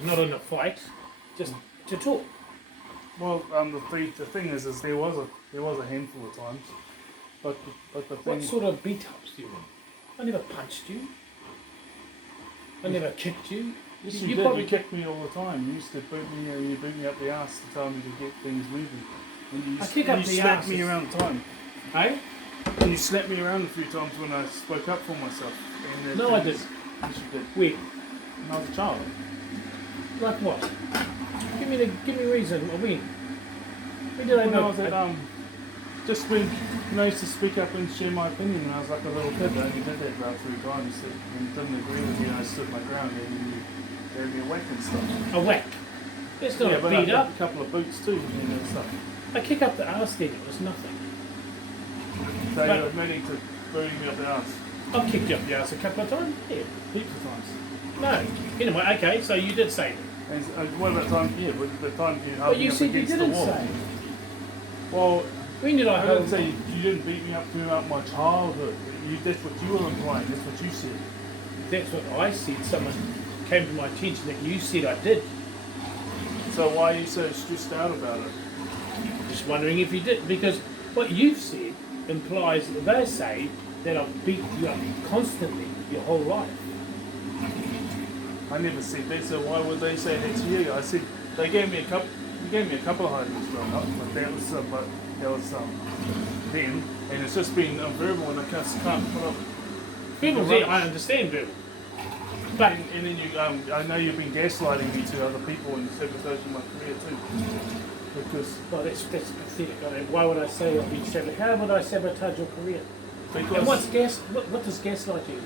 not in a fight, just to talk. Well, the thing is there was a handful of times, but the What thing. sort of beat-ups do you want? I never punched you. I never kicked you. Yes, you did. probably You kicked me all the time. You used to boot me, and you boot me up the ass to tell me to get things moving. And you, I kick up you the slapped ass. me around the time. Hey? And you slapped me around a few times when I spoke up for myself. And No, I didn't. Yes, you did. When? When I was a child. Like what? Give me a reason. Or when? When did I When I know? was at just when I used to speak up and share my opinion when I was like a little kid. I only did that about 3 times. And didn't agree with me. I stood my ground and you gave me a whack and stuff. A whack. That's not a but beat I up. a couple of boots too and stuff. I kick up the arse then, it was nothing. So you're admitting to booting me up the ass. I've kicked you up the arse a couple of times. Yeah. Heaps of times. No. Anyway, okay, so you did say that. And what about time? Yeah, but the time you held But me you up said you against the didn't wall. say. Well, When did I I hold didn't say you didn't beat me up throughout my childhood. That's what you were implying. That's what you said. That's what I said. Someone came to my attention that you said I did. So why are you so stressed out about it? Just wondering if you did, because what you've said implies that they say that I've beat you up constantly your whole life. I never said that. So why would they say that to you? I said they gave me a couple. You gave me a couple of hidings growing up, but that was then, and it's just been verbal, and I can't put up. People say I understand verbal, but And then you, I know you've been gaslighting me to other people and sabotaging my career too. Because well, that's pathetic. Why would I say I've been sabotaged? How would I sabotage your career? And what does gaslighting mean?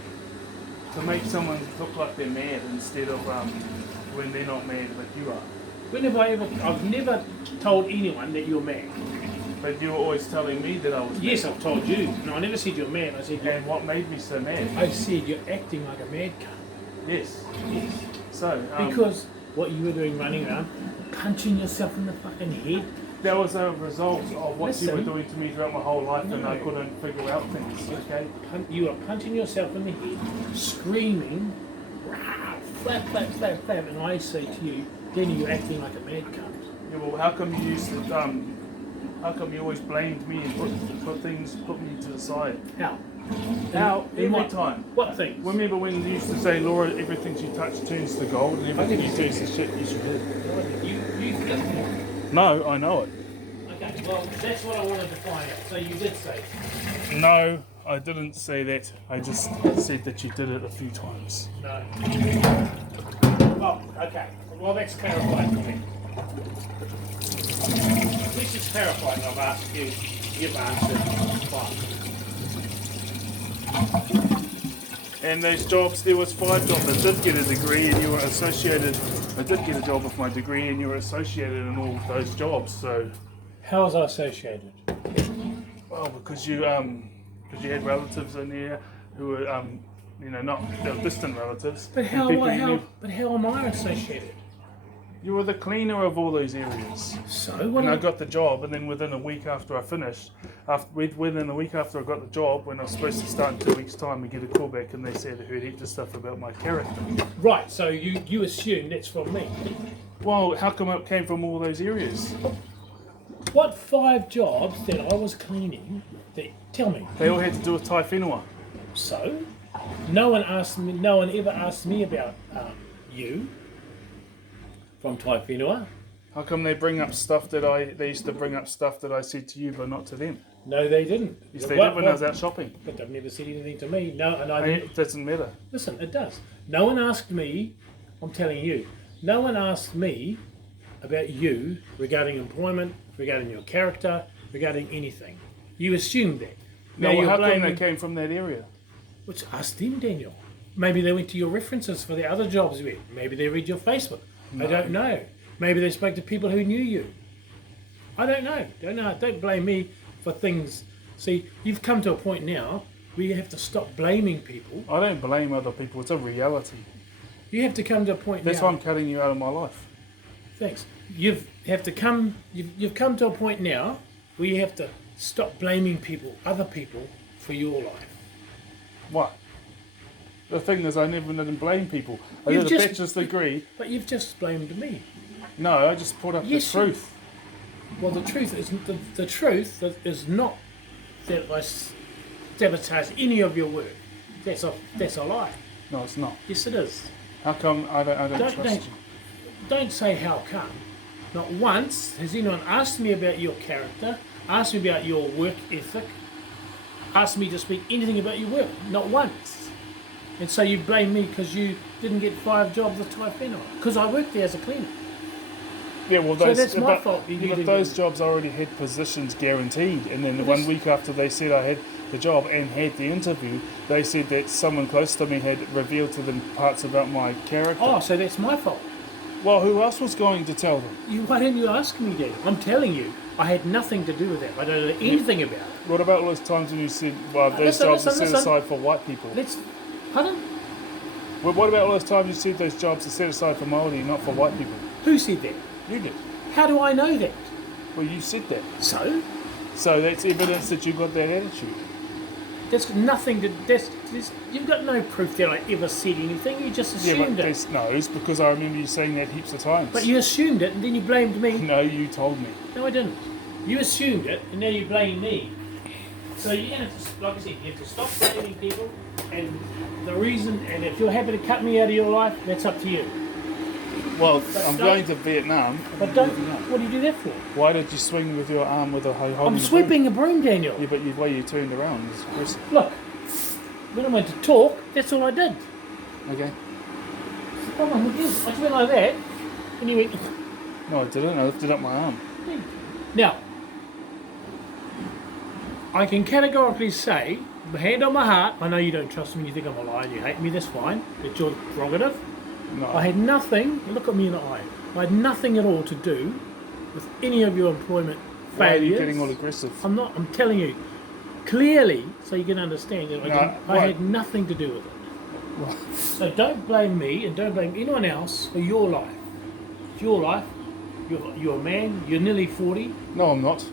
to make someone look like they're mad instead of when they're not mad, but you are. When have I ever? I've never told anyone that you're mad. But you were always telling me that I was Yes, mad. I've told you. No, I never said you're mad. I said And what made me so mad? I said you're acting like a mad cunt. Yes. So Because what you were doing running around, punching yourself in the fucking head. that was a result of what you were Listen. doing to me throughout my whole life, and No. I couldn't figure out things. Okay. You are punching yourself in the head, screaming, "Rah, flap, flap, flap, flap," and I say to you, then you're acting like a mad cunt. Yeah, well, how come you used to how come you always blamed me and put me to the side? How? Now, In every what? time. What things? Remember when you used to say, Laura, everything she touched turns to gold and everything you turns to shit? Yes, you did. You did that. No, I know it. Okay, well, that's what I wanted to find out. So you did say it. No, I didn't say that. I just said that you did it a few times. No. Well, okay. Well, that's clarified for me. This is clarified, and I've asked you. You've answered. Fine. And those jobs, there was 5 jobs. I did get a degree and you were associated. I did get a job with my degree and you were associated in all those jobs. So, How was I associated? well, because you had relatives in there who were not they were distant relatives. But and people you knew. how am I associated? You were the cleaner of all those areas. So what? And I got the job, and then within a week after I finished, within a week after I got the job, when I was supposed to start in 2 weeks' time, we get a call back and they said they heard heaps of stuff about my character. Right. So you assume that's from me. Well, how come it came from all those areas? What 5 jobs that I was cleaning? Tell me. They all had to do with Tai Whenua. So, no one ever asked me about you from Tai Whenua. How come they bring up stuff they used to bring up stuff that I said to you, but not to them? No, they didn't. Yes, they did when I was out shopping. But they've never said anything to me. No, and I And didn't. it doesn't matter. Listen, it does. No one asked me. I'm telling you, no one asked me about you regarding employment, regarding your character, regarding anything. You assumed that. Now, you're how come blaming- they came from that area? Let's ask them, Daniel. Maybe they went to your references for the other jobs you had. Maybe they read your Facebook. I don't know. Maybe they spoke to people who knew you. I don't know. Don't blame me for things. See, you've come to a point now where you have to stop blaming people. I don't blame other people. It's a reality. You have to come to a point That's now. why I'm cutting you out of my life. Thanks. You've come to a point now where you have to stop blaming people, other people, for your life. What? The thing is, I never didn't blame people. I You've did a just- bachelor's degree. But you've just blamed me. No, I just put up Yes, the you- truth. Well, the truth is the truth is not that I sabotage any of your work. That's a lie. No, it's not. Yes, it is. How come I don't Don't, trust don't, you? don't say how come. Not once has anyone asked me about your character, asked me about your work ethic, asked me to speak anything about your work. Not once. And so you blame me because you didn't get 5 jobs with Taifeno. Because I worked there as a cleaner. Yeah, well, So those, that's my but, fault. You yeah, but didn't those get- jobs already had positions guaranteed, and then But 1 this- week after they said I had the job and had the interview, they said that someone close to me had revealed to them parts about my character. Oh, so that's my fault. Well, who else was going to tell them? Why didn't you ask me then? I'm telling you, I had nothing to do with that. I don't know anything about it. What about all those times when you said, well, those Listen, jobs listen, are set listen. aside for white people? Pardon? Well, what about all those times you said those jobs are set aside for Māori, not for white people? Who said that? You did. How do I know that? Well, you said that. So? So that's evidence that you got that attitude. That's got nothing to. You've got no proof that I ever said anything. You just Yeah, but assumed it. there's no, it's because I remember you saying that heaps of times. But you assumed it, and then you blamed me. No, you told me. No, I didn't. You assumed it, and now you blame me. So you have to, like I said, you have to stop blaming people. And the reason, and if you're happy to cut me out of your life, that's up to you. Well, But I'm don't- going to Vietnam. But don't. What do you do that for? Why did you swing with your arm with a holding I'm a sweeping a broom, Daniel. broom? Yeah, but the way you turned around was aggressive. Look, when I went to talk, that's all I did. Okay. Oh my goodness, I just went like that, and you went. No, I didn't. I lifted up my arm. Now, I can categorically say, hand on my heart, I know you don't trust me, you think I'm a liar, you hate me, that's fine. It's your prerogative. No. I had nothing, look at me in the eye, I had nothing at all to do with any of your employment Why are failures. you getting all aggressive? I'm telling you, clearly, so you can understand that I why? had nothing to do with it. So don't blame me and don't blame anyone else for your life. It's your life. You're a man. You're nearly 40. No, I'm not.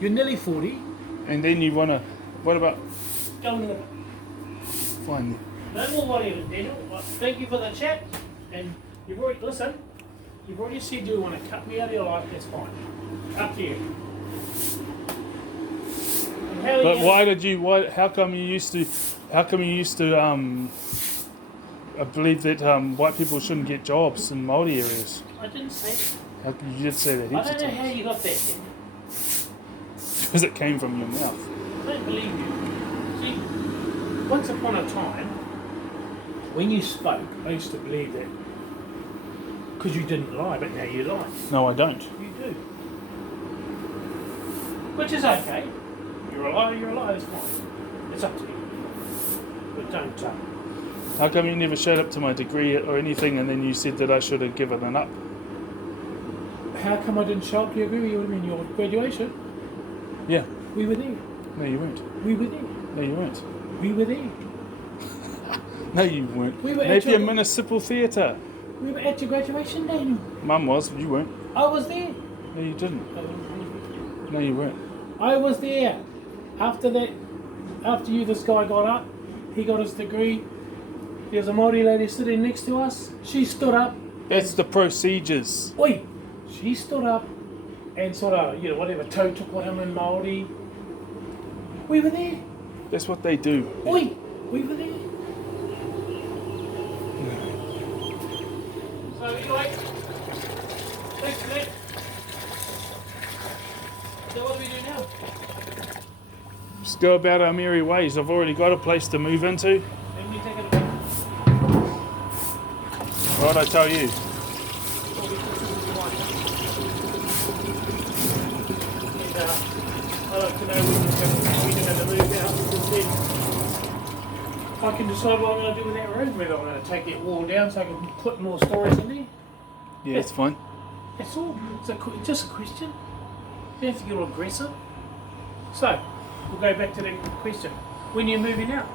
You're nearly 40. And then you wanna. What about? Don't have it. Fine. No more whatever, Daniel. Well, thank you for the chat. And you've already listen. You've already said you want to cut me out of your life. That's fine. Up to you. And how are But you why did you? Why? How come you used to? How come you used to? I believe that white people shouldn't get jobs in Māori areas. I didn't say. How, you did say that I heaps of don't know how times. you got that. Daniel. Because it came from your mouth. I don't believe you. See, once upon a time, when you spoke, I used to believe that because you didn't lie, but now you lie. No, I don't. You do. Which is okay. You're a liar, it's fine. It's up to you. But don't. How come you never showed up to my degree or anything, and then you said that I should have given it up? How come I didn't show up to your agree? You mean your graduation? Yeah. We were there. No, you weren't. We were there. No, you weren't. We were there. No, you weren't. We were at Maybe a your- municipal theatre. We were at your graduation, Daniel. Mum was, but you weren't. I was there. No, you didn't. No, you weren't. I was there. After that, after you, this guy got up. He got his degree. There's a Māori lady sitting next to us. She stood up. That's the procedures. Oi! She stood up and sort of, whatever, toe took what him in Māori. We were there. That's what they do. Oi! We were there. So anyway, thanks for that. So what do we do now? Just go about our merry ways. I've already got a place to move into. Let me take it back. What'd I tell you? I like to know when we're going to move out, because then I can decide what I'm going to do with that room. Whether I'm going to take that wall down so I can put more storage in there. Yeah, it's fine. That's all. It's just a question. You don't have to get all aggressive. So, we'll go back to the question. When are you moving out?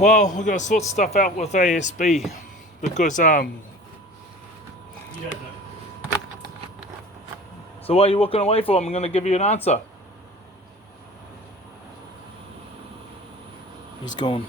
Well, we're going to sort stuff out with ASB because You don't know. So what are you walking away for? I'm going to give you an answer. He's gone.